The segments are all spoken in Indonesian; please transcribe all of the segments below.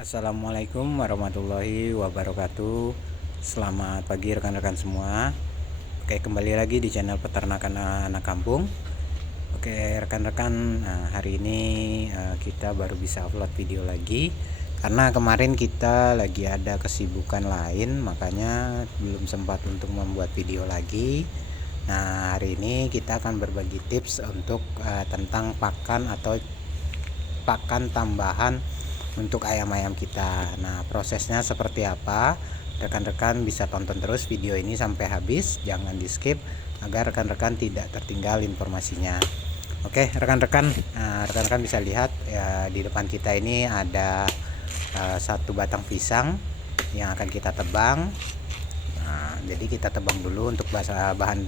Assalamualaikum warahmatullahi wabarakatuh. Selamat pagi rekan-rekan semua. Oke, kembali lagi di channel Peternakan Anak Kampung. Oke, rekan-rekan, hari ini kita baru bisa upload video lagi karena kemarin kita lagi ada kesibukan lain, makanya belum sempat untuk membuat video lagi. Nah, hari ini kita akan berbagi tips untuk tentang pakan atau pakan tambahan untuk ayam-ayam kita. Nah, prosesnya seperti apa? Rekan-rekan bisa tonton terus video ini sampai habis, jangan di skip agar rekan-rekan tidak tertinggal informasinya. Oke, rekan-rekan, rekan-rekan bisa lihat ya, di depan kita ini ada satu batang pisang yang akan kita tebang. Nah, jadi kita tebang dulu untuk bahan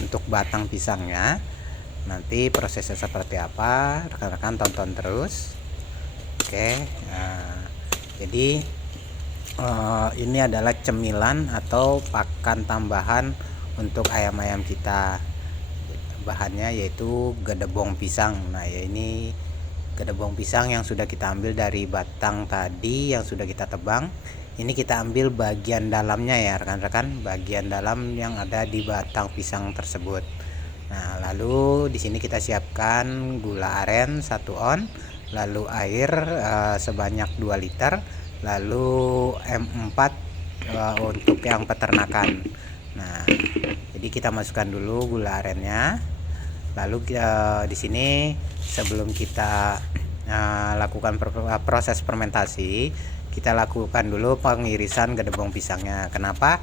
untuk batang pisangnya. Nanti prosesnya seperti apa, rekan-rekan tonton terus. Oke, jadi ini adalah cemilan atau pakan tambahan untuk ayam-ayam kita. Bahannya yaitu gedebong pisang. Nah, ya ini gedebong pisang yang sudah kita ambil dari batang tadi yang sudah kita tebang. Ini kita ambil bagian dalamnya ya rekan-rekan, bagian dalam yang ada di batang pisang tersebut. Nah, lalu di sini kita siapkan gula aren 1 on, lalu air sebanyak 2 liter, lalu M4 untuk yang peternakan. Nah, jadi kita masukkan dulu gula arennya. Lalu di sini sebelum kita lakukan proses fermentasi, kita lakukan dulu pengirisan gedebong pisangnya. Kenapa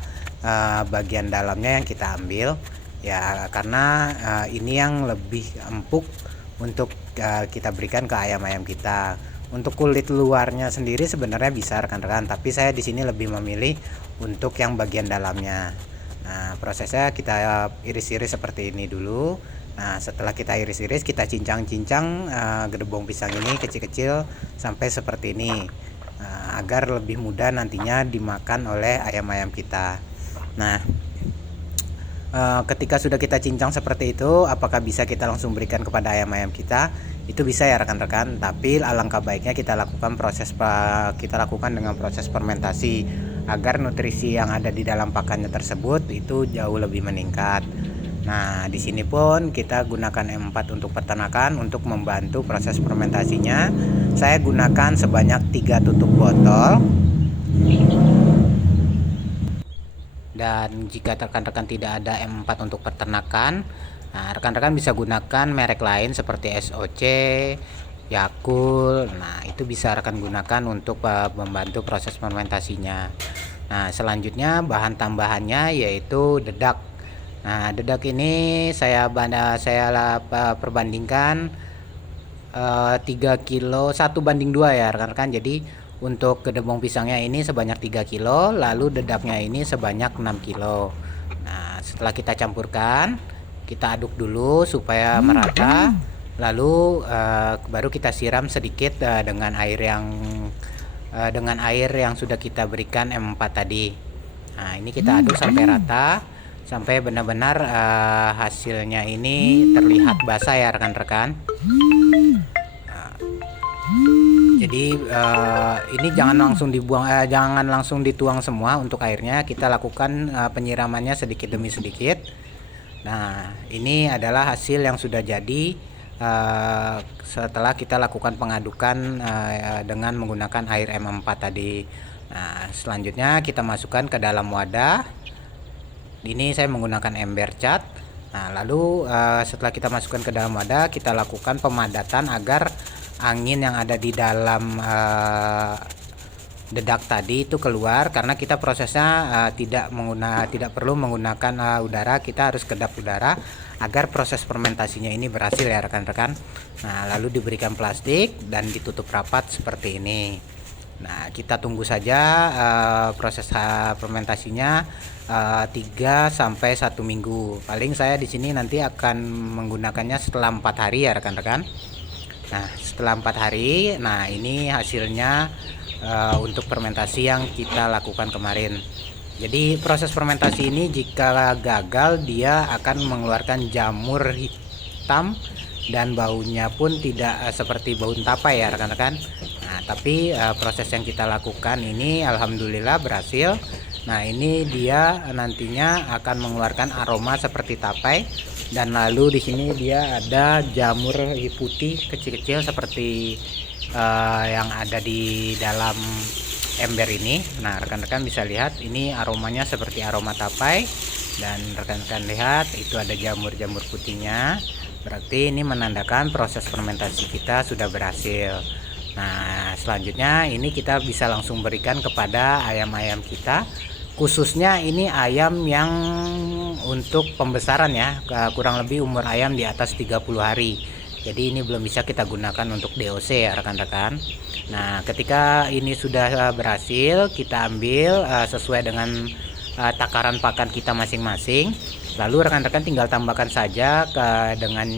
bagian dalamnya yang kita ambil? Ya, karena ini yang lebih empuk untuk kita berikan ke ayam-ayam kita. Untuk kulit luarnya sendiri sebenarnya bisa rekan-rekan, tapi saya di sini lebih memilih untuk yang bagian dalamnya. Nah, prosesnya kita iris-iris seperti ini dulu. Nah, setelah kita iris-iris, kita cincang-cincang gedebong pisang ini kecil-kecil sampai seperti ini, agar lebih mudah nantinya dimakan oleh ayam-ayam kita. Nah, ketika sudah kita cincang seperti itu, apakah bisa kita langsung berikan kepada ayam-ayam kita? Itu bisa ya rekan-rekan, tapi alangkah baiknya kita lakukan dengan proses fermentasi agar nutrisi yang ada di dalam pakannya tersebut itu jauh lebih meningkat. Nah, di sini pun kita gunakan M4 untuk peternakan untuk membantu proses fermentasinya. Saya gunakan sebanyak 3 tutup botol. Dan jika rekan-rekan tidak ada M4 untuk peternakan, nah rekan-rekan bisa gunakan merek lain seperti SOC, Yakult. Nah, itu bisa rekan gunakan untuk membantu proses fermentasinya. Nah, selanjutnya bahan tambahannya yaitu dedak. Nah, dedak ini saya perbandingkan 3 kilo 1:2 ya rekan-rekan. Jadi untuk gedebong pisangnya ini sebanyak 3 kilo, lalu dedaknya ini sebanyak 6 kilo. Nah, setelah kita campurkan, kita aduk dulu supaya merata. Lalu baru kita siram sedikit dengan air yang sudah kita berikan M4 tadi. Nah, ini kita aduk sampai rata, sampai benar-benar hasilnya ini terlihat basah ya rekan-rekan. Jadi ini jangan langsung dibuang, jangan langsung dituang semua untuk airnya. Kita lakukan penyiramannya sedikit demi sedikit. Nah, ini adalah hasil yang sudah jadi setelah kita lakukan pengadukan dengan menggunakan air M4 tadi. Nah, selanjutnya kita masukkan ke dalam wadah. Ini saya menggunakan ember cat. Nah, lalu setelah kita masukkan ke dalam wadah, kita lakukan pemadatan agar angin yang ada di dalam dedak tadi itu keluar, karena kita prosesnya tidak perlu menggunakan udara, kita harus kedap udara agar proses fermentasinya ini berhasil ya rekan-rekan. Nah, lalu diberikan plastik dan ditutup rapat seperti ini. Nah, kita tunggu saja proses fermentasinya 3 sampai 1 minggu. Paling saya di sini nanti akan menggunakannya setelah 4 hari ya rekan-rekan. Nah, setelah 4 hari, nah ini hasilnya untuk fermentasi yang kita lakukan kemarin. Jadi proses fermentasi ini jika gagal, dia akan mengeluarkan jamur hitam dan baunya pun tidak seperti bau tapai ya rekan-rekan. Nah, Nah, tapi proses yang kita lakukan ini alhamdulillah berhasil. Nah, ini dia nantinya akan mengeluarkan aroma seperti tapai, dan lalu di sini dia ada jamur putih kecil-kecil seperti yang ada di dalam ember ini. Nah, rekan-rekan bisa lihat ini aromanya seperti aroma tapai, dan rekan-rekan lihat itu ada jamur-jamur putihnya. Berarti ini menandakan proses fermentasi kita sudah berhasil. Nah, selanjutnya ini kita bisa langsung berikan kepada ayam-ayam kita. Khususnya ini ayam yang untuk pembesaran ya, kurang lebih umur ayam di atas 30 hari. Jadi ini belum bisa kita gunakan untuk DOC ya rekan-rekan. Nah, ketika ini sudah berhasil, kita ambil sesuai dengan takaran pakan kita masing-masing. Lalu rekan-rekan tinggal tambahkan saja dengan,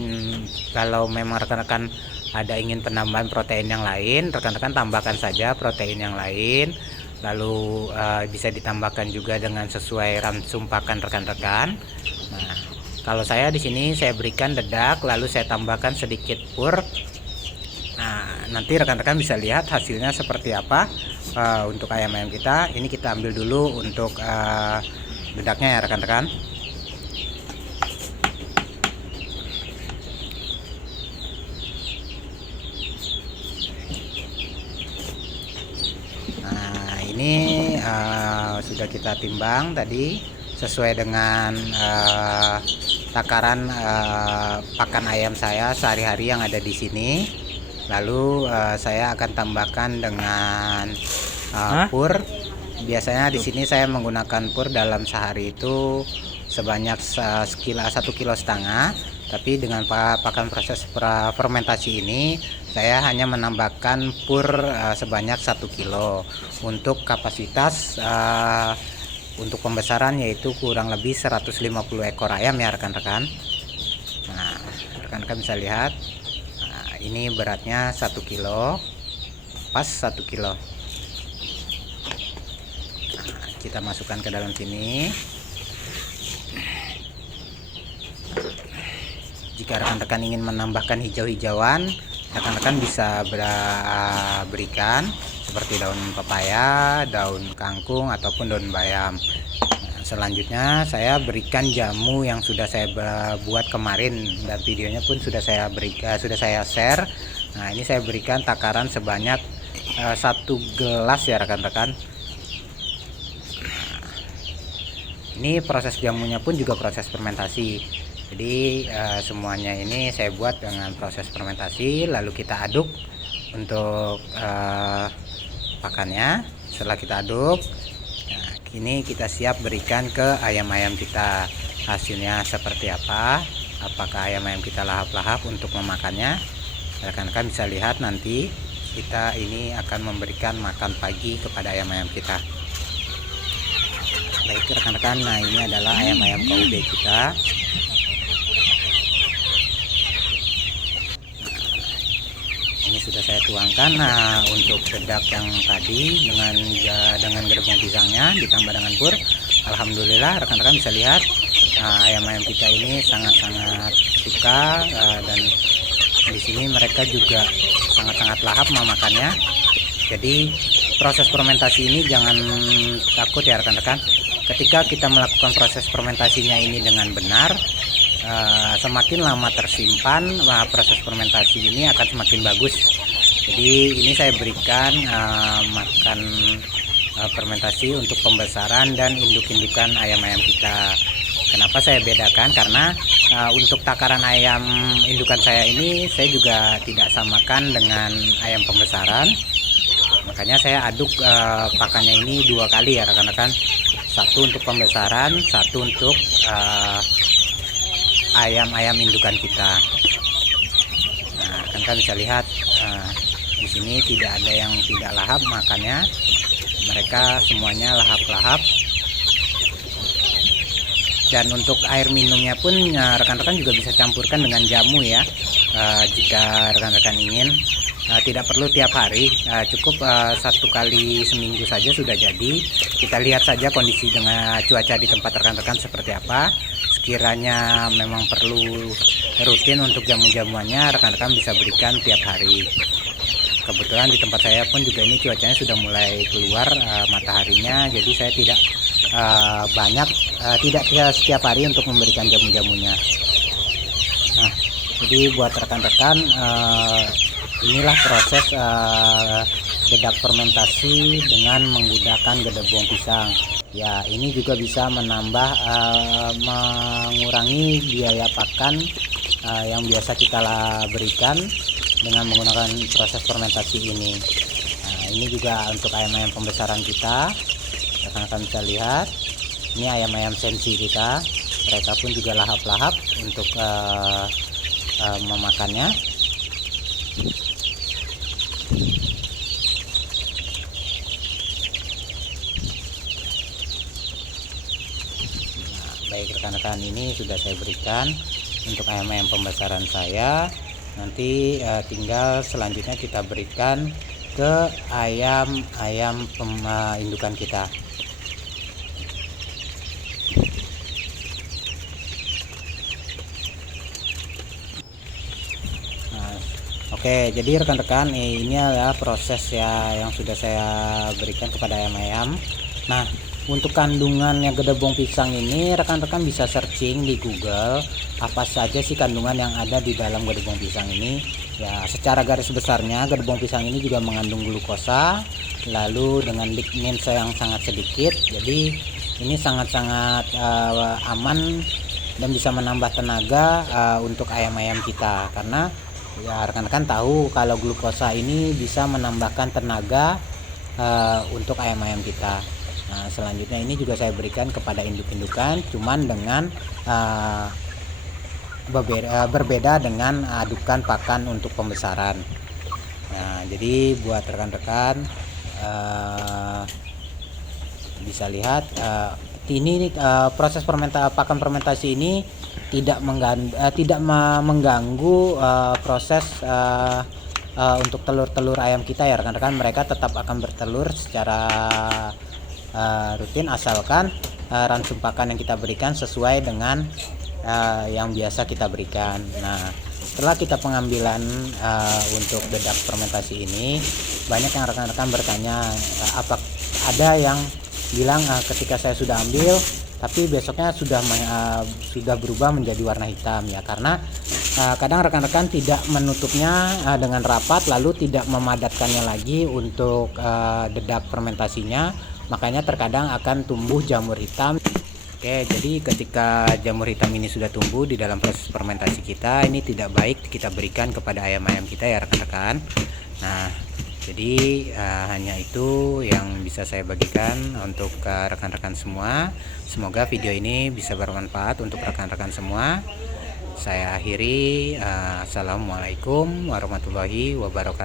kalau memang rekan-rekan ada ingin penambahan protein yang lain, rekan-rekan tambahkan saja protein yang lain. Lalu bisa ditambahkan juga dengan sesuai ransum pakan rekan-rekan. Nah, kalau saya di sini saya berikan dedak, lalu saya tambahkan sedikit pur. Nah, nanti rekan-rekan bisa lihat hasilnya seperti apa untuk ayam-ayam kita. Ini kita ambil dulu untuk dedaknya ya rekan-rekan. Ini sudah kita timbang tadi sesuai dengan takaran pakan ayam saya sehari-hari yang ada di sini. Lalu saya akan tambahkan dengan pur. Biasanya di sini saya menggunakan pur dalam sehari itu sebanyak 1,5 kilo. Tapi dengan pakan proses fermentasi ini saya hanya menambahkan pur sebanyak 1 kilo untuk kapasitas untuk pembesaran, yaitu kurang lebih 150 ekor ayam ya rekan-rekan. Nah, rekan-rekan bisa lihat ini beratnya 1 kilo, pas 1 kilo. Nah, kita masukkan ke dalam sini. Jika rekan-rekan ingin menambahkan hijau-hijauan, rekan-rekan bisa berikan seperti daun pepaya, daun kangkung, ataupun daun bayam. Nah, selanjutnya saya berikan jamu yang sudah saya buat kemarin, dan videonya pun sudah saya share. Nah, ini saya berikan takaran sebanyak 1 gelas ya rekan-rekan. Ini proses jamunya pun juga proses fermentasi. Jadi semuanya ini saya buat dengan proses fermentasi, lalu kita aduk untuk pakannya. Setelah kita aduk, nah, kini kita siap berikan ke ayam-ayam kita. Hasilnya seperti apa? Apakah ayam-ayam kita lahap-lahap untuk memakannya? Rekan-rekan bisa lihat nanti kita ini akan memberikan makan pagi kepada ayam-ayam kita. Baik rekan-rekan, nah ini adalah ayam-ayam KUB kita. Ini sudah saya tuangkan. Nah, untuk dedak yang tadi dengan gerbong pisangnya ditambah dengan pur, alhamdulillah rekan-rekan bisa lihat ayam-ayam kita ini sangat-sangat suka, dan di sini mereka juga sangat-sangat lahap memakannya. Jadi proses fermentasi ini jangan takut ya rekan-rekan. Ketika kita melakukan proses fermentasinya ini dengan benar, semakin lama tersimpan, proses fermentasi ini akan semakin bagus. Jadi ini saya berikan makan fermentasi untuk pembesaran dan induk-indukan ayam-ayam kita. Kenapa saya bedakan? Karena untuk takaran ayam indukan saya ini saya juga tidak samakan dengan ayam pembesaran. Makanya saya aduk pakannya ini 2 kali ya rekan-rekan. 1 untuk pembesaran, 1 untuk ayam-ayam indukan kita. Nah, kan bisa lihat di sini tidak ada yang tidak lahap makannya. Mereka semuanya lahap-lahap. Dan untuk air minumnya pun rekan-rekan juga bisa campurkan dengan jamu ya. Jika rekan-rekan ingin, tidak perlu tiap hari, cukup 1 kali seminggu saja sudah jadi. Kita lihat saja kondisi dengan cuaca di tempat rekan-rekan seperti apa. Sekiranya memang perlu rutin untuk jamu-jamuannya, rekan-rekan bisa berikan tiap hari. kebetulan di tempat saya pun juga ini cuacanya sudah mulai keluar mataharinya, jadi saya tidak tidak setiap hari untuk memberikan jamu-jamunya. Nah, jadi buat rekan-rekan, inilah proses dedak fermentasi dengan menggunakan gedebong pisang. Ya, ini juga bisa menambah mengurangi biaya pakan yang biasa kita berikan dengan menggunakan proses fermentasi ini. Nah, ini juga untuk ayam-ayam pembesaran kita. Rekan-rekan bisa lihat, ini ayam-ayam sensi kita. Mereka pun juga lahap-lahap untuk memakannya. Nah, baik rekan-rekan, ini sudah saya berikan untuk ayam-ayam pembesaran saya. Nanti tinggal selanjutnya kita berikan ke ayam-ayam indukan kita. Nah, oke, jadi rekan-rekan, ini adalah proses ya yang sudah saya berikan kepada ayam-ayam. Nah, untuk kandungannya gedebong pisang ini rekan-rekan bisa searching di Google apa saja sih kandungan yang ada di dalam gedebong pisang ini. Ya, secara garis besarnya gedebong pisang ini juga mengandung glukosa, lalu dengan lignin yang sangat sedikit. Jadi ini sangat-sangat aman dan bisa menambah tenaga untuk ayam-ayam kita, karena ya rekan-rekan tahu kalau glukosa ini bisa menambahkan tenaga untuk ayam-ayam kita. Nah, selanjutnya ini juga saya berikan kepada induk-indukan, cuman dengan berbeda dengan adukan pakan untuk pembesaran. Nah, jadi buat rekan-rekan bisa lihat ini proses pakan fermentasi ini tidak mengganggu proses untuk telur-telur ayam kita ya rekan-rekan. Mereka tetap akan bertelur secara rutin, asalkan ransum pakan yang kita berikan sesuai dengan yang biasa kita berikan. Nah, setelah kita pengambilan untuk dedak fermentasi ini, banyak yang rekan-rekan bertanya, apa ada yang bilang ketika saya sudah ambil tapi besoknya sudah berubah menjadi warna hitam ya, karena kadang rekan-rekan tidak menutupnya dengan rapat, lalu tidak memadatkannya lagi untuk dedak fermentasinya, makanya terkadang akan tumbuh jamur hitam. Oke, jadi ketika jamur hitam ini sudah tumbuh di dalam proses fermentasi kita, ini tidak baik kita berikan kepada ayam-ayam kita ya rekan-rekan. Nah, jadi hanya itu yang bisa saya bagikan untuk rekan-rekan semua. Semoga video ini bisa bermanfaat untuk rekan-rekan semua. Saya akhiri, assalamualaikum warahmatullahi wabarakatuh.